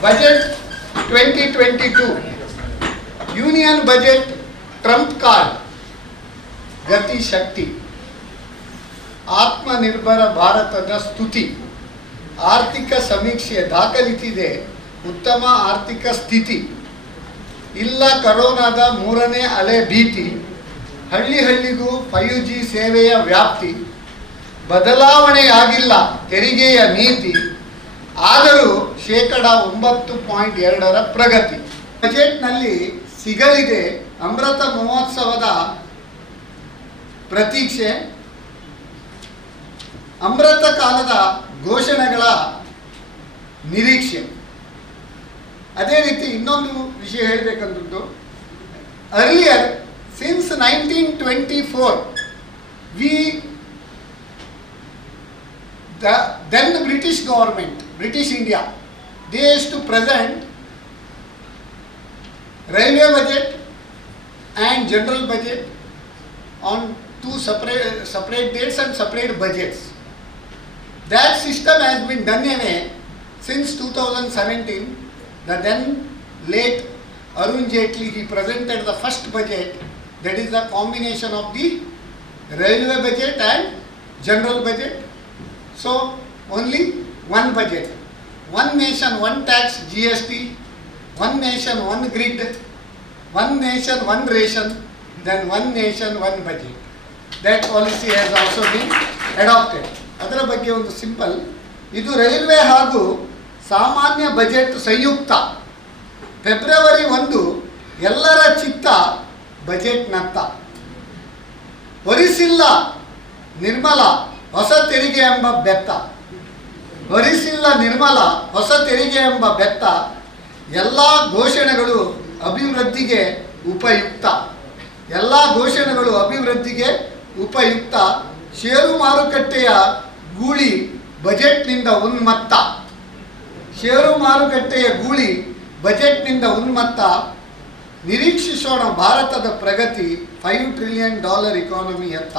Budget 2022, Union Budget Trump Card, Gati Shakti, Atmanirbhar ಭಾರತದ ಸ್ತುತಿ, ಆರ್ಥಿಕ ಸಮೀಕ್ಷೆ ದಾಖಲಿಸಿದೆ ಉತ್ತಮ ಆರ್ಥಿಕ ಸ್ಥಿತಿ, ಇಲ್ಲ ಕರೋನಾದ ಮೂರನೇ ಅಲೆ ಭೀತಿ, ಹಳ್ಳಿ ಹಳ್ಳಿಗೂ 5G ಸೇವೆಯ ವ್ಯಾಪ್ತಿ, ಬದಲಾವಣೆಯಾಗಿಲ್ಲ ತೆರಿಗೆಯ ನೀತಿ, ಆದರೂ 9.2% ಪ್ರಗತಿ. ಬಜೆಟ್ನಲ್ಲಿ ಸಿಗಲಿದೆ ಅಮೃತ ಮಹೋತ್ಸವದ ಪ್ರತೀಕ್ಷೆ, ಅಮೃತ ಕಾಲದ ಘೋಷಣೆಗಳ ನಿರೀಕ್ಷೆ. ಅದೇ ರೀತಿ ಇನ್ನೊಂದು ವಿಷಯ ಹೇಳಬೇಕಂತದ್ದು, earlier since 1924 then the British government, British India, they used to present railway budget and general budget on two separate dates and separate budgets. That system has been done away since 2017. The then late Arun Jaitley, he presented the first budget, that is the combination of the railway budget and general budget. So only one budget, one nation, one tax, GST, one nation, one grid, one nation, one ration, then one nation, one budget. That policy has also been adopted. ಅದರ ಬಗ್ಗೆ ಒಂದು simple, ಇದು railway ಹಾಗೂ ಸಾಮಾನ್ಯ budget ಸಂಯುಕ್ತ. February 1 ಎಲ್ಲರ ಚಿತ್ತ ಬಜೆಟ್ನತ್ತ. ಹೊರಿಸಿಲ್ಲ ನಿರ್ಮಲ ಹೊಸ ತೆರಿಗೆ ಎಂಬ ಬೆತ್ತ, ಹೊರಿಸಿಲ್ಲ ನಿರ್ಮಲ ಹೊಸ ತೆರಿಗೆ ಎಂಬ ಬೆತ್ತ, ಎಲ್ಲ ಘೋಷಣೆಗಳು ಅಭಿವೃದ್ಧಿಗೆ ಉಪಯುಕ್ತ, ಎಲ್ಲ ಘೋಷಣೆಗಳು ಅಭಿವೃದ್ಧಿಗೆ ಉಪಯುಕ್ತ. ಷೇರು ಮಾರುಕಟ್ಟೆಯ ಗೂಳಿ ಬಜೆಟ್ನಿಂದ ಉನ್ಮತ್ತ, ಷೇರು ಮಾರುಕಟ್ಟೆಯ ಗೂಳಿ ಬಜೆಟ್ನಿಂದ ಉನ್ಮತ್ತ. ನಿರೀಕ್ಷಿಸೋಣ ಭಾರತದ ಪ್ರಗತಿ, $5 ಟ್ರಿಲಿಯನ್ ಇಕಾನಮಿ ಎತ್ತ.